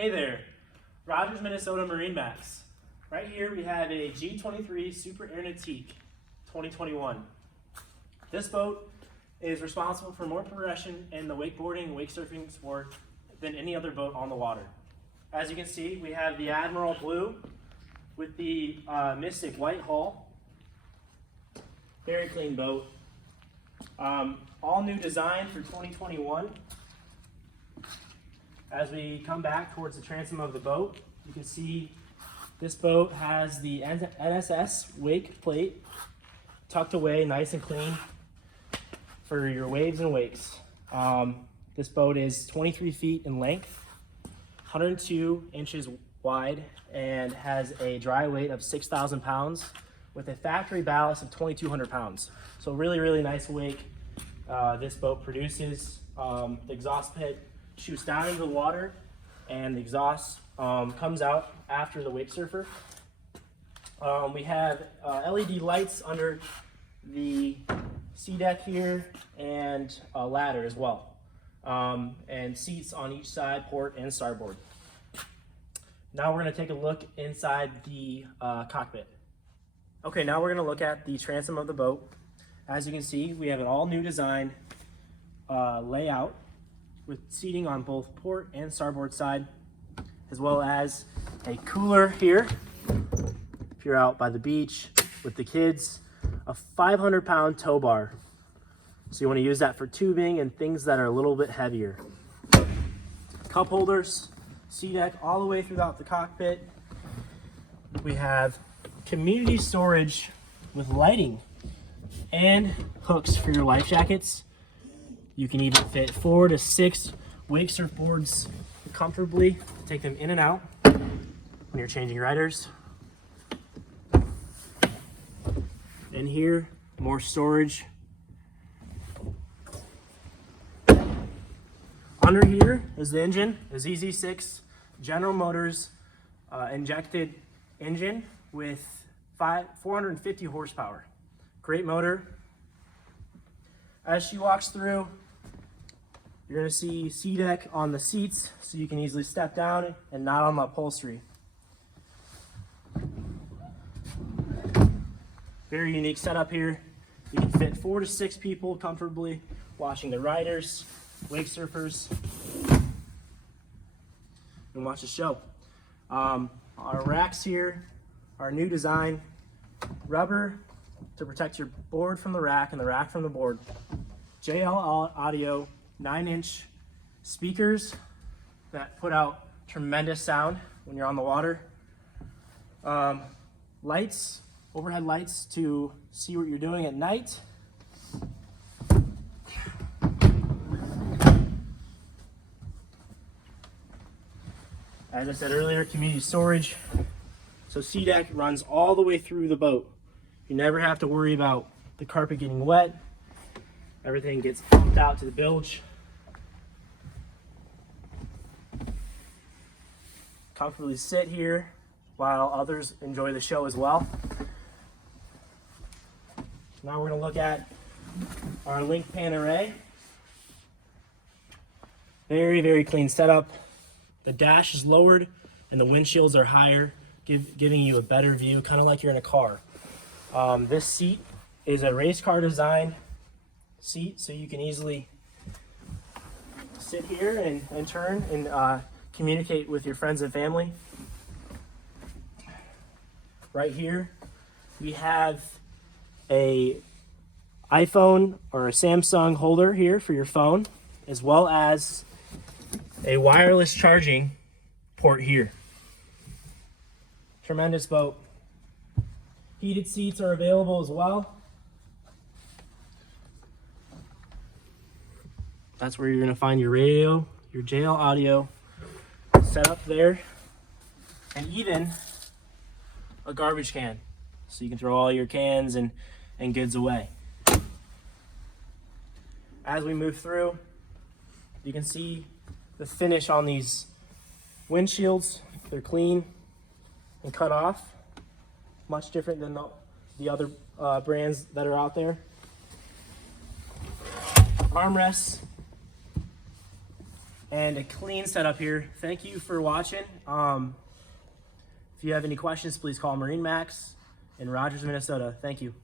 Hey there, Rogers, Minnesota MarineMax. Right here we have a G23 Super Air Nautique 2021. This boat is responsible for more progression in the wakeboarding and wake surfing sport than any other boat on the water. As you can see, we have the Admiral Blue with the Mystic white hull. Very clean boat. All new design for 2021. As we come back towards the transom of the boat, you can see this boat has the NSS wake plate tucked away nice and clean for your waves and wakes. This boat is 23 feet in length, 102 inches wide, and has a dry weight of 6,000 pounds with a factory ballast of 2,200 pounds. So really nice wake this boat produces. The exhaust pit shoots down into the water, and the exhaust comes out after the wake surfer. We have LED lights under the sea deck here, and a ladder as well, and seats on each side, port and starboard. Now we're going to take a look inside the cockpit. Okay, now we're going to look at the transom of the boat. As you can see, we have an all new design layout with seating on both port and starboard side, as well as a cooler here if you're out by the beach with the kids, a 500-pound tow bar. So you want to use that for tubing and things that are a little bit heavier. Cup holders, sea deck all the way throughout the cockpit. We have community storage with lighting and hooks for your life jackets. You can even fit 4 to 6 wake surfboards comfortably to take them in and out when you're changing riders. And here, more storage. Under here is the engine, a ZZ6 General Motors injected engine with 450 horsepower. Great motor. As she walks through, you're going to see sea deck on the seats, so you can easily step down and not on the upholstery. Very unique setup here. You can fit 4 to 6 people comfortably watching the riders, wake surfers, and watch the show. Our racks here, our new design, rubber to protect your board from the rack and the rack from the board. JL audio 9-inch speakers that put out tremendous sound when you're on the water. Lights, overhead lights to see what you're doing at night. As I said earlier, community storage. So sea deck runs all the way through the boat. You never have to worry about the carpet getting wet. Everything gets pumped out to the bilge. Comfortably sit here while others enjoy the show as well. Now we're going to look at our link pan array. Very clean setup. The dash is lowered and the windshields are higher, giving you a better view, kind of like you're in a car. This seat is a race car design seat, so you can easily sit here and turn and communicate with your friends and family. Right here we have a iPhone or a Samsung holder here for your phone, as well as a wireless charging port here. Tremendous boat. Heated seats are available as well. That's where you're going to find your radio, your JL audio set up there, and even a garbage can, so you can throw all your cans and goods away. As we move through, you can see the finish on these windshields. They're clean and cut off, much different than the other brands that are out there. Armrests and a clean setup here. Thank you for watching. If you have any questions, please call MarineMax in Rogers, Minnesota. Thank you.